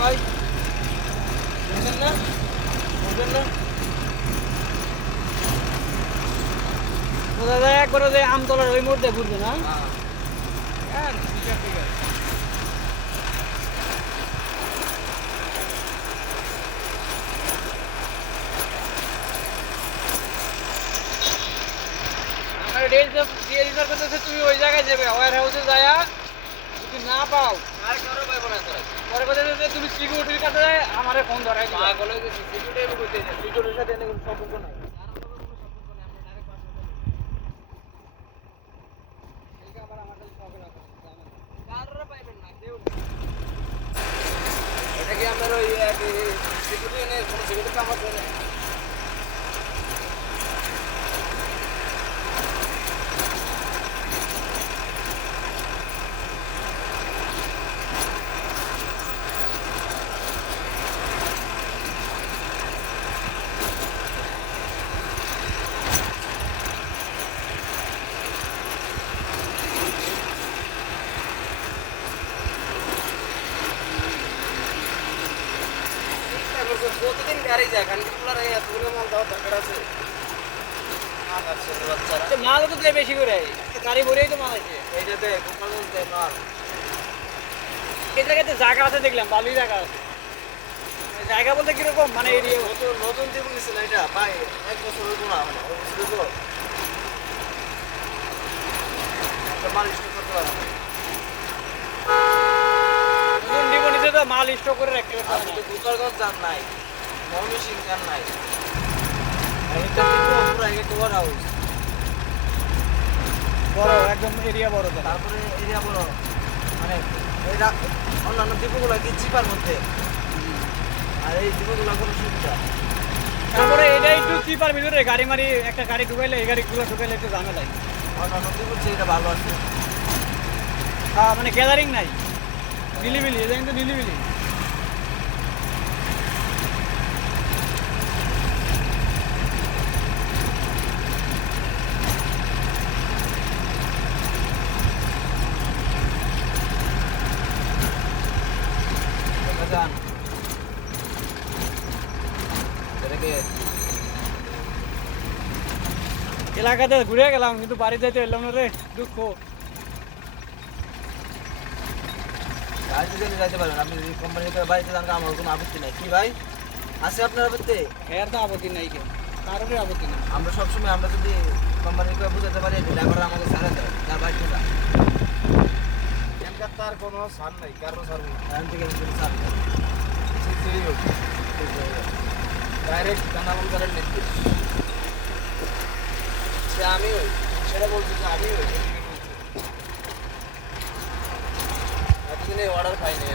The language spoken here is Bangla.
ভাই বুঝলেন না বুঝলেন না দাদা একবার যে আমতলার ওই মুহূর্তে ঘুরবে না হ্যাঁ ঠিক আছে আমার রেল দিয়ে রিজার্ভ করতেছে তুমি ওই জায়গায় যাবে ওয়ার হাউসে যায়া যদি না পাও আর কারো পাইবো না তোরা পরে কথা যে তুমি সিকিউরিটির কাছে আমারে ফোন ধরাই দিবা পাগল হয়ে গেছি সিকিউরিটি আমি কইতে না সিকিউরিটির সাথে এনে কোনো সম্পর্ক নাই এটা কি আমার ওই সিকিউরিটি এনে কোনো সিকিউরিটি কাম আছে না প্রতিদিন গাড়ি যায় কান্ট্রিগুলার এতগুলো মাল দেওয়ার দরকার আছে মাল তো দেয় বেশি করে গাড়ি ভরেই তো মাল আছে এইটা দেয় গোপাল দেয় মাল এই জায়গাতে জায়গা আছে দেখলাম ভালোই জায়গা আছে জায়গা বলতে কিরকম মানে এরিয়া নতুন দিব নিছিল এটা ভাই এক বছর হইব না মানে মাল স্টক করতে পারবো নতুন দিব নিচে তো মাল স্টক করে রাখতে পারবো গোপালগঞ্জ যান নাই ময়মনসিং যান নাই এটা কিন্তু পুরো একটা ওয়ার হাউস বড় একদম এরিয়া বড় তারপরে এরিয়া বড় মানে এটা অন্যান্য দ্বীপগুলো কি চিপার মধ্যে আর এই দ্বীপগুলো কোনো সুবিধা তারপরে এটা একটু চিপার ভিতরে গাড়ি মারি একটা গাড়ি ঢুকাইলে এই গাড়িগুলো ঢুকাইলে একটু ঝামেলা অন্যান্য দ্বীপ হচ্ছে এটা ভালো আছে মানে গ্যাদারিং নাই নিলিবিলি এটা কিন্তু নিলিবিলি এলাকাতে ঘুরে গেলাম কিন্তু বাড়ি যাইতে এলাম না রে দুঃখ যাইতে পারবেন আপনি যদি কোম্পানিতে বাড়িতে যান আমার কোনো আপত্তি নাই কি ভাই আছে আপনার আপত্তি এর তো আপত্তি নাই কেন কারোরই আপত্তি নেই আমরা সবসময় আমরা যদি কোম্পানিকে বুঝাতে পারি ড্রাইভাররা আমাকে ছাড়া দেয় তার বাড়িতে যান এখানকার তার কোনো ছাড় নাই কারো ছাড় নেই এখান থেকে ছাড় নেই ডাইরেক্ট কানাবল করার নির্দেশ সে আমি হই সেটা বলছি যে আমি হই এতদিনে অর্ডার পাইনি